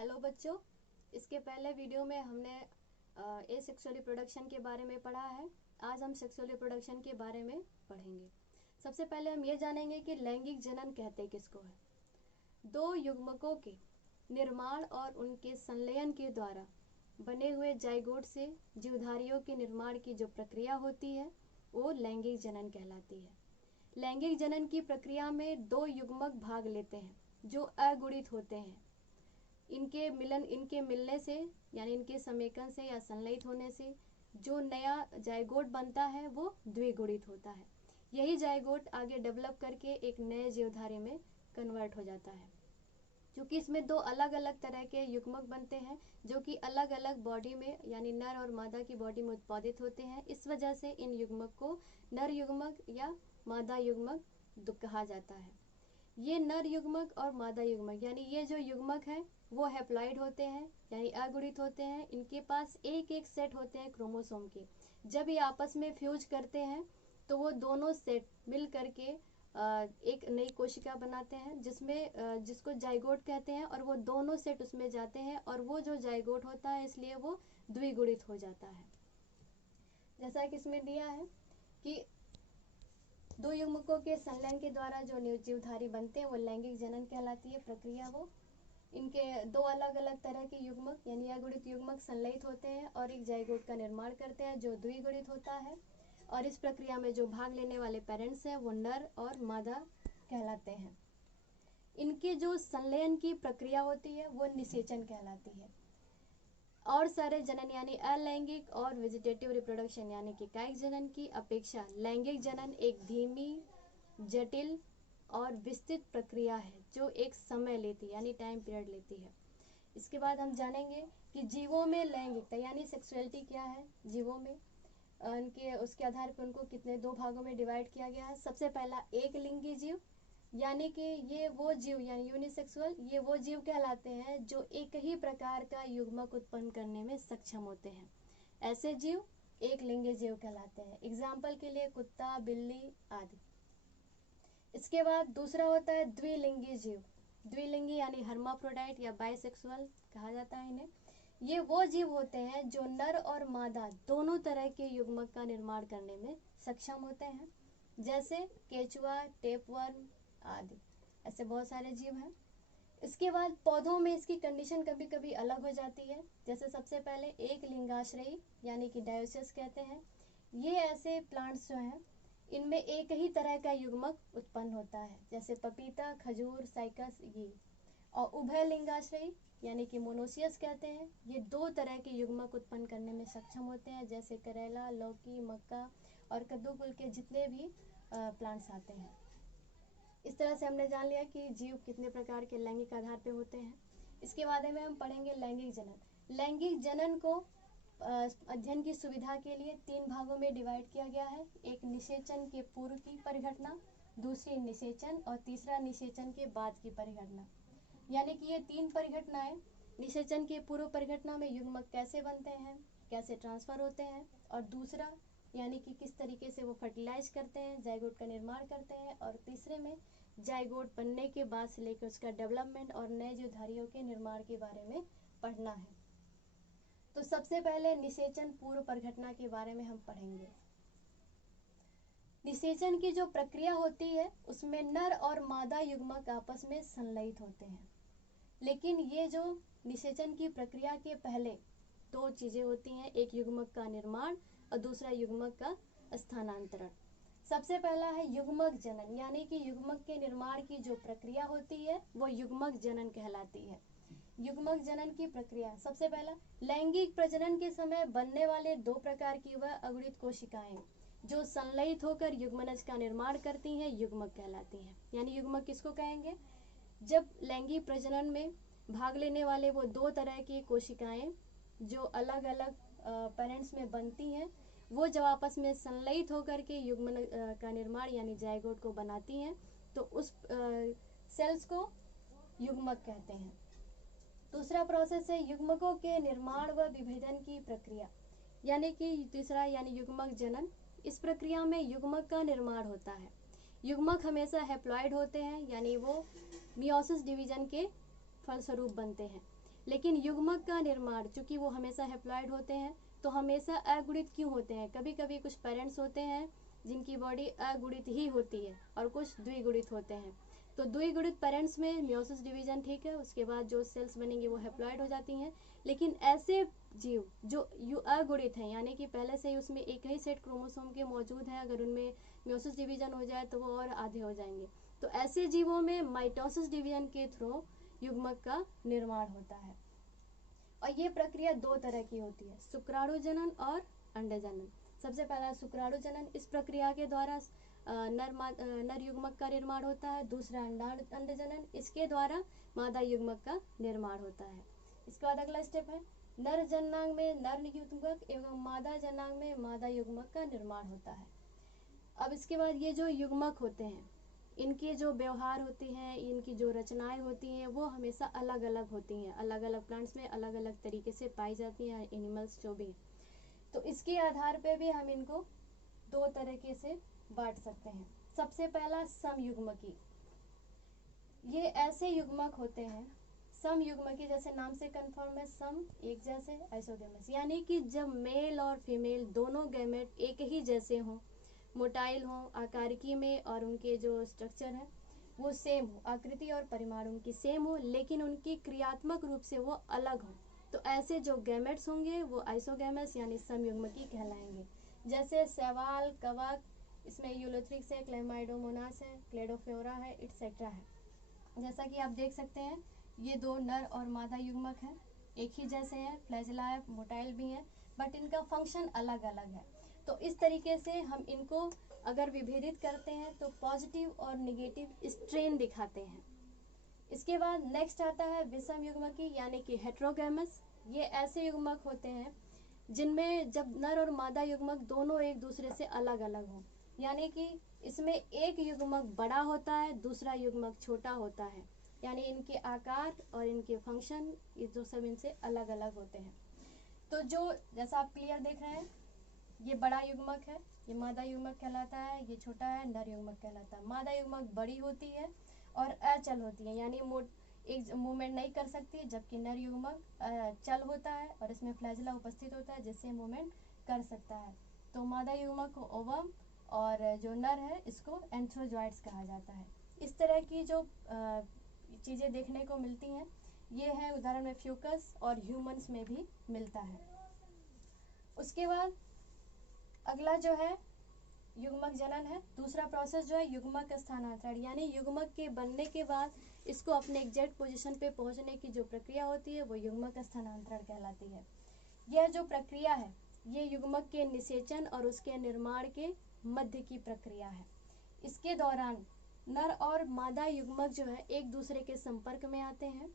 Hello बच्चों, इसके पहले वीडियो में हमने एसेक्सुअल रिप्रोडक्शन के बारे में पढ़ा है। आज हम सेक्सुअल रिप्रोडक्शन के बारे में पढ़ेंगे। सबसे पहले हम ये जानेंगे कि लैंगिक जनन कहते किसको है। दो युग्मकों के निर्माण और उनके संलयन के द्वारा बने हुए जाइगोट से जीवधारियों के निर्माण की जो प्रक्रिया होती है वो लैंगिक जनन कहलाती है। लैंगिक जनन की प्रक्रिया में दो युग्मक भाग लेते हैं जो अगुणित होते हैं। इनके मिलने से यानी इनके समेकन से या संलयित होने से जो नया जाइगोट बनता है वो द्विगुणित होता है। यही जाइगोट आगे डेवलप करके एक नए जीवधारी में कन्वर्ट हो जाता है। क्योंकि इसमें दो अलग अलग तरह के युग्मक बनते हैं जो कि अलग अलग बॉडी में यानी नर और मादा की बॉडी में उत्पादित होते हैं। इस वजह से इन युग्मक को नर युग्मक या मादा युग्मक कहा जाता है। ये नर युग्मक और मादा युग्मक यानी ये जो युग्मक है वो हैप्लॉइड होते हैं यानी अगुणित होते हैं। इनके पास एक एक सेट होते हैं क्रोमोसोम के। जब ये आपस में फ्यूज करते हैं तो वो दोनों सेट मिल करके एक नई कोशिका बनाते हैं जिसको जाइगोट कहते हैं, और वो दोनों सेट उसमें जाते हैं और वो जो जाइगोट होता है इसलिए वो द्विगुणित हो जाता है। जैसा कि इसमें दिया है कि दो युग्मकों के संलयन के द्वारा जो जीवधारी बनते हैं वो लैंगिक जनन कहलाती है प्रक्रिया। वो इनके दो अलग अलग तरह के युग्मक यानी अगुणित युग्मक संलयित होते हैं और एक जाइगोट का निर्माण करते हैं जो द्विगुणित होता है। और इस प्रक्रिया में जो भाग लेने वाले पेरेंट्स हैं वो नर और मादा कहलाते हैं। इनके जो संलयन की प्रक्रिया होती है वो निषेचन कहलाती है। और सारे जनन यानी अलैंगिक और वेजिटेटिव रिप्रोडक्शन यानी कि कायिक जनन की अपेक्षा लैंगिक जनन एक धीमी, जटिल और विस्तृत प्रक्रिया है जो एक समय लेती है यानी टाइम पीरियड लेती है। इसके बाद हम जानेंगे कि जीवों में लैंगिकता यानी सेक्सुअलिटी क्या है। जीवों में उसके आधार पर उनको कितने दो भागों में डिवाइड किया गया है। सबसे पहला एक लिंगी जीव यानी कि ये वो जीव यानी यूनिसेक्सुअल, ये वो जीव कहलाते हैं जो एक ही प्रकार का युग्मक उत्पन्न करने में सक्षम होते हैं। ऐसे जीव एक लिंगी जीव कहलाते हैं। एग्जाम्पल के लिए कुत्ता, बिल्ली आदि। इसके बाद दूसरा होता है द्विलिंगी जीव। द्विलिंगी यानी हर्माफ्रोडाइट या बाइसेक्सुअल कहा जाता है इन्हें। ये वो जीव होते हैं जो नर और मादा दोनों तरह के युग्मक का निर्माण करने में सक्षम होते हैं, जैसे केचुआ, टेपवर्म आदि। ऐसे बहुत सारे जीव हैं। इसके बाद पौधों में इसकी कंडीशन कभी कभी अलग हो जाती है। जैसे सबसे पहले एक लिंगाश्रयी यानी कि डायोसिस कहते हैं। ये ऐसे प्लांट्स जो हैं इनमें एक ही तरह का युग्मक उत्पन्न होता है, जैसे पपीता, खजूर, साइकस ये। और उभय लिंगाश्रयी यानी कि मोनोसियस कहते हैं। ये दो तरह के युग्मक उत्पन्न करने में सक्षम होते हैं, जैसे करेला, लौकी, मक्का और कद्दू कुल के जितने भी प्लांट्स आते हैं। इस तरह से हमने जान लिया कि जीव कितने प्रकार के लैंगिक आधार पे होते हैं। इसके बाद में हम पढ़ेंगे लैंगिक जनन। लैंगिक जनन को अध्ययन की सुविधा के लिए तीन भागों में डिवाइड किया गया है। एक निषेचन के पूर्व की परिघटना, दूसरी निषेचन और तीसरा निषेचन के बाद की परिघटना। यानी कि ये तीन परिघटनाएं, निषेचन के पूर्व परिघटना में युग्मक कैसे बनते हैं, कैसे ट्रांसफर होते हैं, और दूसरा यानी कि किस तरीके से वो फर्टिलाइज करते हैं, जाइगोट का निर्माण करते हैं, और तीसरे में जाइगोट बनने के बाद से लेकर उसका डेवलपमेंट और नए जीवधारियों के निर्माण के बारे में पढ़ना है। तो सबसे पहले निषेचन पूर्व परिघटना के बारे में हम पढ़ेंगे। निषेचन की जो प्रक्रिया होती है उसमें नर और मादा युग्मक आपस में संलयित होते हैं। लेकिन ये जो निषेचन की प्रक्रिया के पहले दो चीजें होती हैं, एक युग्मक का निर्माण और दूसरा युग्मक का स्थानांतरण। सबसे पहला है युग्मक जनन यानी कि युग्मक के निर्माण की जो प्रक्रिया होती है वो युग्मक जनन कहलाती है। युग्मक जनन की प्रक्रिया सबसे पहला लैंगिक प्रजनन के समय बनने वाले दो प्रकार की वह अगुणित कोशिकाएं जो संलयित होकर युग्मनज का निर्माण करती हैं युग्मक कहलाती हैं। यानी युग्मक किसको कहेंगे? जब लैंगिक प्रजनन में भाग लेने वाले वो दो तरह की कोशिकाएं जो अलग अलग पेरेंट्स में बनती हैं वो जब आपस में संलयित होकर के युग्मन का निर्माण यानी जाइगोट को बनाती हैं तो उस सेल्स को युग्मक कहते हैं। दूसरा प्रोसेस है युग्मकों के निर्माण व विभेदन की प्रक्रिया यानी कि तीसरा यानी युग्मक जनन। इस प्रक्रिया में युग्मक का निर्माण होता है। युग्मक हमेशा हैप्लॉइड होते हैं यानी वो मियोसिस डिवीजन के फलस्वरूप बनते हैं। लेकिन युग्मक का निर्माण, चूंकि वो हमेशा हैप्लॉइड होते हैं, तो हमेशा अगुणित क्यों होते हैं? कभी कभी कुछ पेरेंट्स होते हैं जिनकी बॉडी अगुणित ही होती है और कुछ द्विगुणित होते हैं। तो द्विगुणित पेरेंट्स में मियोसिस डिवीजन ठीक है, उसके बाद जो सेल्स बनेंगे वो हैप्लॉइड हो जाती हैं। लेकिन ऐसे जीव जो अगुणित हैं, यानी कि पहले से ही उसमें एक ही सेट क्रोमोसोम के मौजूद हैं, अगर उनमें मियोसिस डिवीजन हो जाए तो वो और आधे हो जाएंगे। तो ऐसे जीवों में माइटोसिस डिवीजन के थ्रू युग्मक का निर्माण होता है। और ये प्रक्रिया दो तरह की होती है, शुक्राणु जनन और अंडे जनन। सबसे पहला शुक्राणु जनन, इस प्रक्रिया के द्वारा नर युग्मक का निर्माण होता है। दूसरा अंडे जनन, इसके द्वारा मादा युग्मक का निर्माण होता है। इसके बाद अगला स्टेप है नर जनांग में नर युग्मक एवं मादा जनांग में मादा युग्मक का निर्माण होता है। अब इसके बाद ये जो युग्मक होते हैं, इनके जो व्यवहार होते हैं, इनकी जो रचनाएं होती हैं, वो हमेशा अलग अलग होती हैं। अलग अलग प्लांट्स में अलग अलग तरीके से पाई जाती हैं, एनिमल्स जो भी। तो इसके आधार पे भी हम इनको दो तरीके से बांट सकते हैं। सबसे पहला समयुग्मकी, ये ऐसे युग्मक होते हैं, समयुग्मकी जैसे नाम से कंफर्म है, सम एक जैसे, आइसोगेमस, यानी कि जब मेल और फीमेल दोनों गैमेट एक ही जैसे हों, मोटाइल हों आकारिकी में, और उनके जो स्ट्रक्चर है वो सेम हो, आकृति और परिमाण उनकी सेम हो, लेकिन उनकी क्रियात्मक रूप से वो अलग हो, तो ऐसे जो गैमेट्स होंगे वो आइसोगैमस यानी समयुग्मकी कहलाएंगे। जैसे शैवाल, कवक, इसमें यूलोथ्रिक्स है, क्लेमाइडोमोनास है, क्लेडोफोरा है, एटसेट्रा है। जैसा कि आप देख सकते हैं ये दो नर और मादा युग्मक हैं, एक ही जैसे हैं, फ्लैजेला है, मोटाइल भी हैं, बट इनका फंक्शन अलग अलग है। तो इस तरीके से हम इनको अगर विभेदित करते हैं तो पॉजिटिव और निगेटिव स्ट्रेन दिखाते हैं। इसके बाद नेक्स्ट आता है विषम युग्मकी यानी कि हेट्रोगैमस। ये ऐसे युग्मक होते हैं जिनमें जब नर और मादा युग्मक दोनों एक दूसरे से अलग अलग हों, यानी कि इसमें एक युग्मक बड़ा होता है, दूसरा युग्मक छोटा होता है, यानी इनके आकार और इनके फंक्शन ये जो सब इनसे अलग अलग होते हैं। तो जो जैसा आप क्लियर देख रहे हैं, ये बड़ा युग्मक है, ये मादा युग्मक कहलाता है, ये छोटा है, नर युग्मक कहलाता है। मादा युग्मक बड़ी होती है और अचल होती है, यानी एक मूवमेंट नहीं कर सकती, जबकि नर युग्मक चल होता है और इसमें फ्लैजिला उपस्थित होता है जिससे मूवमेंट कर सकता है। तो मादा युग्मक को ओवम और जो नर है इसको एंथ्रोजॉइड्स कहा जाता है। इस तरह की जो चीज़ें देखने को मिलती हैं ये है उदाहरण में फ्यूकस और ह्यूमंस में भी मिलता है। उसके बाद अगला जो है युग्मक जनन है। दूसरा प्रोसेस जो है युग्मक स्थानांतरण, यानी युग्मक के बनने के बाद इसको अपने एग्जैक्ट पोजीशन पे पहुंचने की जो प्रक्रिया होती है वो युग्मक स्थानांतरण कहलाती है। यह जो प्रक्रिया है ये युग्मक के निषेचन और उसके निर्माण के मध्य की प्रक्रिया है। इसके दौरान नर और मादा युग्मक जो है एक दूसरे के संपर्क में आते हैं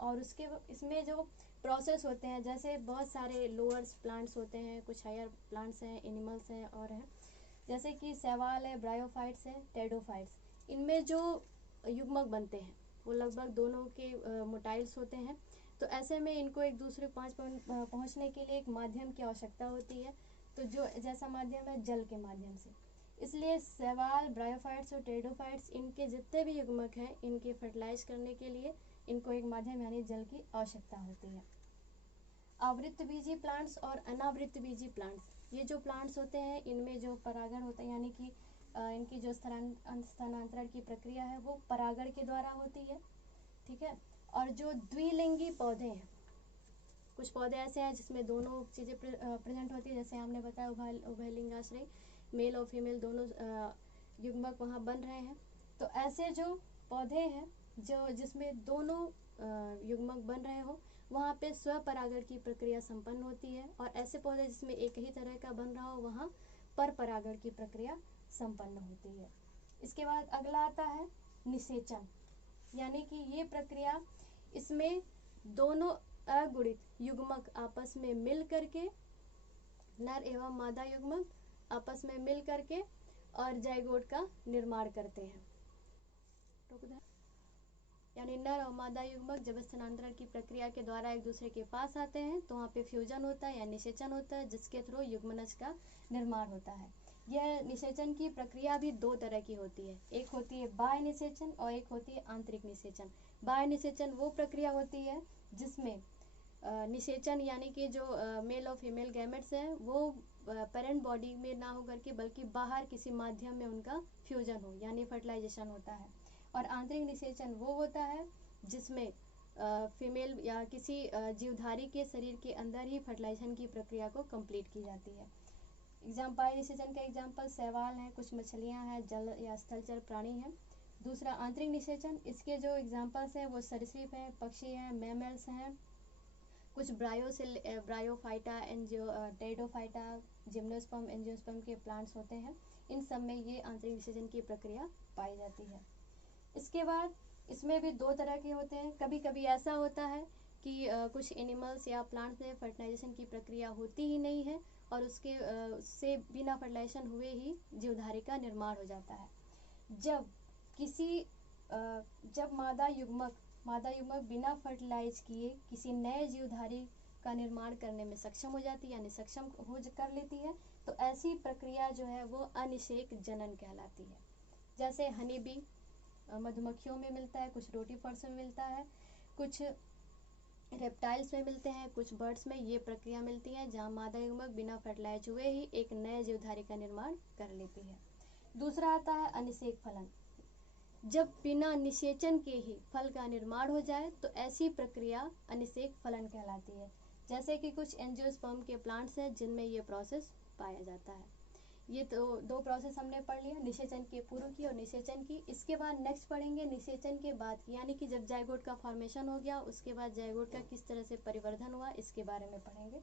और उसके इसमें जो प्रोसेस होते हैं, जैसे बहुत सारे लोअर्स प्लांट्स होते हैं, कुछ हायर प्लांट्स हैं, एनिमल्स हैं और हैं, जैसे कि शैवाल है, ब्रायोफाइट्स है, टेडोफाइट्स। इनमें जो युग्मक बनते हैं वो लगभग दोनों के मोटाइल्स होते हैं। तो ऐसे में इनको एक दूसरे के पास पहुंचने के लिए एक माध्यम की आवश्यकता होती है, तो जो जैसा माध्यम है जल के माध्यम से। इसलिए शैवाल, ब्रायोफाइट्स और टेडोफाइट्स इनके जितने भी युग्मक हैं इनके फर्टिलाइज करने के लिए इनको एक माध्यम यानी जल की आवश्यकता होती है। आवृतबीजी प्लांट्स और अनावृतबीजी प्लांट्स, ये जो प्लांट्स होते हैं इनमें जो परागण होता है, यानी कि इनकी जो स्थानांतरण की प्रक्रिया है वो परागण के द्वारा होती है, ठीक है। और जो द्विलिंगी पौधे हैं, कुछ पौधे ऐसे हैं जिसमें दोनों चीज़ें प्रेजेंट होती है, जैसे हमने बताया उभयलिंगाश्रय, मेल और फीमेल दोनों युग्मक वहाँ बन रहे हैं। तो ऐसे जो पौधे हैं जो जिसमें दोनों युग्मक बन रहे हो वहाँ पे स्वपरागण की प्रक्रिया संपन्न होती है, और ऐसे पौधे जिसमें एक ही तरह का बन रहा हो वहाँ पर परागण की प्रक्रिया संपन्न होती है। इसके बाद अगला आता है निषेचन, यानी कि ये प्रक्रिया, इसमें दोनों अगुणित युग्मक आपस में मिल करके, नर एवं मादा युग्मक आपस में मिल करके और जाइगोट का निर्माण करते हैं। यानी नर और मादा युग्मक जब स्थानांतरण की प्रक्रिया के द्वारा एक दूसरे के पास आते हैं तो वहाँ पे फ्यूजन होता है या निषेचन होता है, जिसके थ्रू युग्मनज का निर्माण होता है। यह निषेचन की प्रक्रिया भी दो तरह की होती है, एक होती है बाह्य निषेचन और एक होती है आंतरिक निषेचन। बाह्य निषेचन वो प्रक्रिया होती है जिसमें निषेचन यानी कि जो मेल और फीमेल गैमेट्स हैं वो पेरेंट बॉडी में ना हो करके बल्कि बाहर किसी माध्यम में उनका फ्यूजन हो यानी फर्टिलाइजेशन होता है। और आंतरिक निषेचन वो होता है जिसमें फीमेल या किसी जीवधारी के शरीर के अंदर ही फर्टिलाइजेशन की प्रक्रिया को कंप्लीट की जाती है। बाह्य निषेचन का एग्जाम्पल शैवाल हैं, कुछ मछलियां हैं, जल या स्थलचर प्राणी हैं। दूसरा आंतरिक निषेचन, इसके जो एग्जाम्पल्स हैं वो सरीसृप हैं, पक्षी हैं, मैमल्स हैं, कुछ ब्रायोफाइटा, टेरिडोफाइटा, जिम्नोस्पर्म, एंजियोस्पर्म के प्लांट्स होते हैं। इन सब में ये आंतरिक निषेचन की प्रक्रिया पाई जाती है। इसके बाद इसमें भी दो तरह के होते हैं। कभी कभी ऐसा होता है कि कुछ एनिमल्स या प्लांट्स में फर्टिलाइजेशन की प्रक्रिया होती ही नहीं है और उससे बिना फर्टिलाइजेशन हुए ही जीवधारी का निर्माण हो जाता है। जब मादा युग्मक बिना फर्टिलाइज किए किसी नए जीवधारी का निर्माण करने में सक्षम हो जाती है यानी सक्षम कर लेती है, तो ऐसी प्रक्रिया जो है वो अनिषेक जनन कहलाती है। जैसे हनी बी मधुमक्खियों में मिलता है, कुछ रोटीफर्स में मिलता है, कुछ रेप्टाइल्स में मिलते हैं, कुछ बर्ड्स में ये प्रक्रिया मिलती है जहाँ मादा युग्मक बिना फर्टिलाइज हुए ही एक नए जीवधारी का निर्माण कर लेती है। दूसरा आता है अनिषेक फलन। जब बिना निषेचन के ही फल का निर्माण हो जाए तो ऐसी प्रक्रिया अनिषेक फलन कहलाती है। जैसे कि कुछ एंजियोस्पर्म के प्लांट्स हैं जिनमें ये प्रोसेस पाया जाता है। ये तो दो प्रोसेस हमने पढ़ लिया, निषेचन के पूर्व की और निषेचन की। इसके बाद नेक्स्ट पढ़ेंगे निषेचन के बाद की, यानी कि जब जायगोट का फॉर्मेशन हो गया उसके बाद जायगोट का किस तरह से परिवर्धन हुआ इसके बारे में पढ़ेंगे।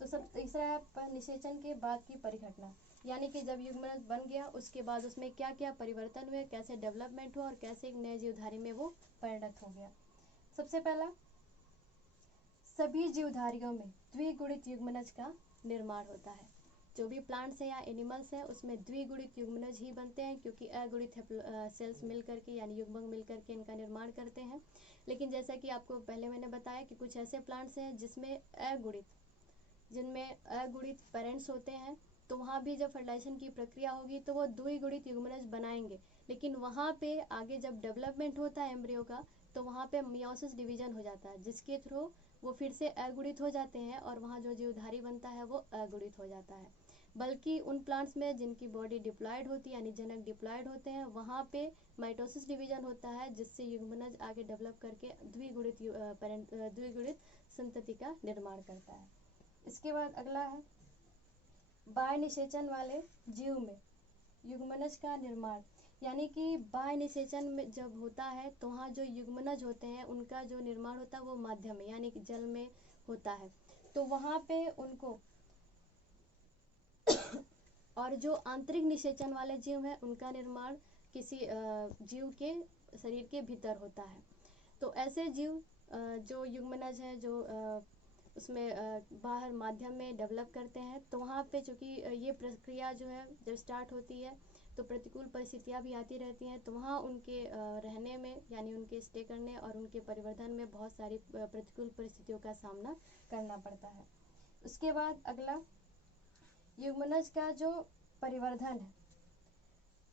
तो सब तीसरा निषेचन के बाद की परिघटना, यानी कि जब युग्मनज बन गया उसके बाद उसमें क्या क्या परिवर्तन हुए, कैसे डेवलपमेंट हुआ और कैसे एक नए जीवधारी में वो परिणत हो गया। सबसे पहला, सभी जीवधारियों में द्विगुणित युग्मनज का निर्माण होता है। जो भी प्लांट्स हैं या एनिमल्स हैं उसमें द्विगुणित युग्मनज ही बनते हैं, क्योंकि अगुणित सेल्स मिल करके यानी युग्मक मिल करके इनका निर्माण करते हैं। लेकिन जैसा कि आपको पहले मैंने बताया कि कुछ ऐसे प्लांट्स हैं जिनमें अगुणित पेरेंट्स होते हैं, तो वहाँ भी जब फर्टिलाइजेशन की प्रक्रिया होगी तो वो द्विगुणित युग्मनज बनाएंगे। लेकिन वहाँ पे आगे जब डेवलपमेंट होता है एम्ब्रियो का तो वहाँ पे मियोसिस डिवीजन हो जाता है, जिसके थ्रू वो फिर से अगुणित हो जाते हैं और वहाँ जो जीवधारी बनता है वो अगुणित हो जाता है। बल्कि उन प्लांट्स में जिनकी बॉडी डिप्लॉयड होती है यानी जनक डिप्लॉयड होते हैं वहाँ पे माइटोसिस डिवीजन होता है, जिससे युग्मनज आगे डेवलप करके द्विगुणित संतति का निर्माण करता है। इसके बाद अगला है बाह्य निषेचन वाले जीव में युग्मनज का निर्माण, यानी कि बाह्य निषेचन में जब होता है तो वहाँ जो युग्मनज होते हैं उनका जो निर्माण होता है वो माध्यम में यानी कि जल में होता है, तो वहाँ पे उनको और जो आंतरिक निषेचन वाले जीव हैं उनका निर्माण किसी जीव के शरीर के भीतर होता है। तो ऐसे जीव जो युग्मनज है जो उसमें बाहर माध्यम में डेवलप करते हैं, तो वहाँ पे चूँकि ये प्रक्रिया जो है जब स्टार्ट होती है तो प्रतिकूल परिस्थितियाँ भी आती रहती हैं, तो वहाँ उनके रहने में यानी उनके स्टे करने और उनके परिवर्धन में बहुत सारी प्रतिकूल परिस्थितियों का सामना करना पड़ता है। उसके बाद अगला युग्मनज का जो परिवर्धन है,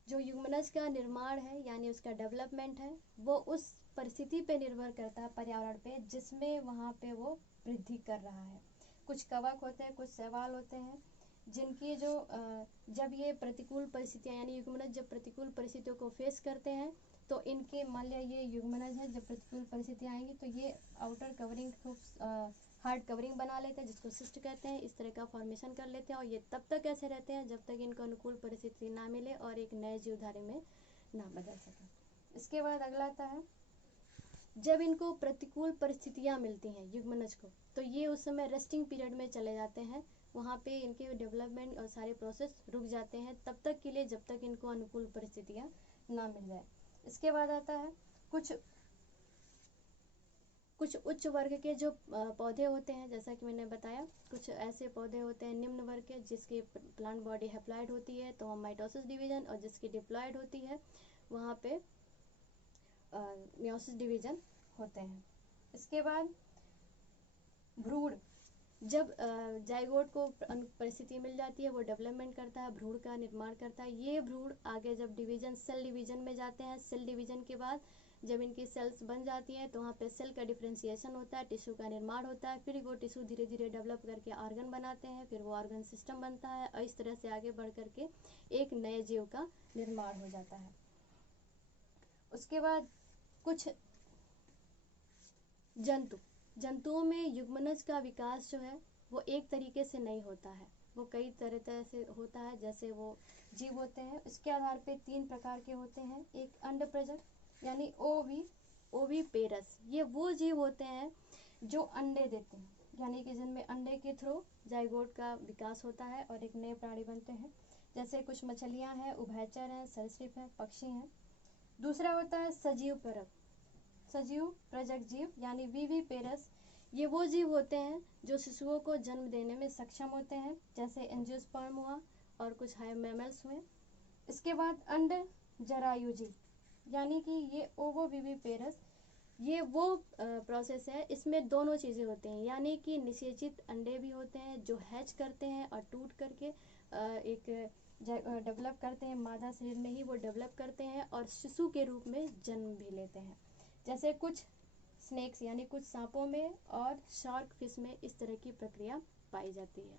जो युग्मनज का निर्माण है यानी उसका डेवलपमेंट है वो उस परिस्थिति पे निर्भर करता है, पर्यावरण पे, जिसमें वहाँ पे वो वृद्धि कर रहा है। कुछ कवक होते हैं, कुछ शैवाल होते हैं जिनकी जो जब ये प्रतिकूल परिस्थितियाँ यानी युग्मनज जब प्रतिकूल परिस्थितियों को फेस करते हैं तो इनके मान लिया ये युग्मनज है, जब प्रतिकूल परिस्थितियाँ आएंगी तो ये आउटर कवरिंग खूब हार्ड कवरिंग बना लेते हैं जिसको सिस्ट कहते हैं, इस तरह का फॉर्मेशन कर लेते हैं और ये तब तक ऐसे रहते हैं जब तक इनको अनुकूल परिस्थिति ना मिले और एक नए जीवधारी में ना बदल सके। इसके बाद अगला आता है जब इनको प्रतिकूल परिस्थितियाँ मिलती हैं युग्मनज को, तो ये उस समय रेस्टिंग पीरियड में चले जाते हैं, वहाँ पे इनके डेवलपमेंट और सारे प्रोसेस रुक जाते हैं तब तक के लिए जब तक इनको अनुकूल परिस्थितियाँ ना मिल जाए। इसके बाद आता है कुछ उच्च वर्ग के जो पौधे होते हैं, जैसा कि मैंने बताया कुछ ऐसे पौधे होते हैं निम्न वर्ग के जिसकी प्लांट बॉडी हैप्लॉइड होती है तो वहाँ माइटोसिस डिवीजन, और जिसकी डिप्लॉयड होती है वहाँ पे मियोसिस डिवीजन होते हैं। इसके बाद भ्रूण, जब जाइगोट को परिस्थिति मिल जाती है वो डेवलपमेंट करता है, भ्रूण का निर्माण करता है। ये भ्रूण आगे जब सेल डिवीजन में जाते हैं, सेल डिवीजन के बाद जब इनकी सेल्स बन जाती हैं तो वहाँ पे सेल का डिफ्रेंसिएशन होता है, टिश्यू का निर्माण होता है, फिर वो टिश्यू धीरे धीरे डेवलप करके ऑर्गन बनाते हैं, फिर वो ऑर्गन सिस्टम बनता है और इस तरह से आगे बढ़ करके एक नए जीव का निर्माण हो जाता है। उसके बाद कुछ जंतुओं में युग्मनज का विकास जो है वो एक तरीके से नहीं होता है, वो कई तरह से होता है। जैसे वो जीव होते हैं इसके आधार पे 3 प्रकार के होते हैं। एक अंडप्रजक यानी ओवीपेरस, ये वो जीव होते हैं जो अंडे देते हैं, यानी कि जिनमें अंडे के थ्रू जाइगोट का विकास होता है और एक नए प्राणी बनते हैं। जैसे कुछ मछलियाँ हैं, उभयचर हैं, सरीसृप हैं, पक्षी हैं। दूसरा होता है सजीव प्रजक जीव यानी विविपेरस, ये वो जीव होते हैं जो शिशुओं को जन्म देने में सक्षम होते हैं, जैसे एंजियोस्पर्म हुआ और कुछ हाई मैमल्स हुए। इसके बाद अंड जरायु जीव यानी कि ये ओवोविविपेरस, ये वो प्रोसेस है, इसमें दोनों चीज़ें होते हैं, यानी कि निषेचित अंडे भी होते हैं जो हैच करते हैं और टूट करके एक डेवलप करते हैं, मादा शरीर में ही वो डेवलप करते हैं और शिशु के रूप में जन्म भी लेते हैं। जैसे कुछ स्नेक्स यानी कुछ सांपों में और शार्क फिश में इस तरह की प्रक्रिया पाई जाती है।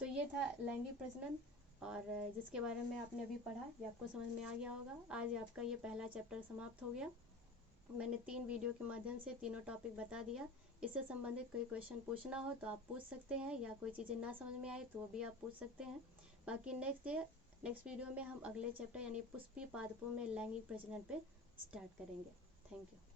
तो ये था लैंगिक प्रजनन, और जिसके बारे में आपने अभी पढ़ा ये आपको समझ में आ गया होगा। आज आपका ये पहला चैप्टर समाप्त हो गया। मैंने 3 वीडियो के माध्यम से तीनों टॉपिक बता दिया। इससे संबंधित कोई क्वेश्चन पूछना हो तो आप पूछ सकते हैं, या कोई चीज़ें ना समझ में आए तो वो भी आप पूछ सकते हैं। बाकी नेक्स्ट वीडियो में हम अगले चैप्टर यानी पुष्पी पादपों में लैंगिक प्रजनन पे स्टार्ट करेंगे। Thank you.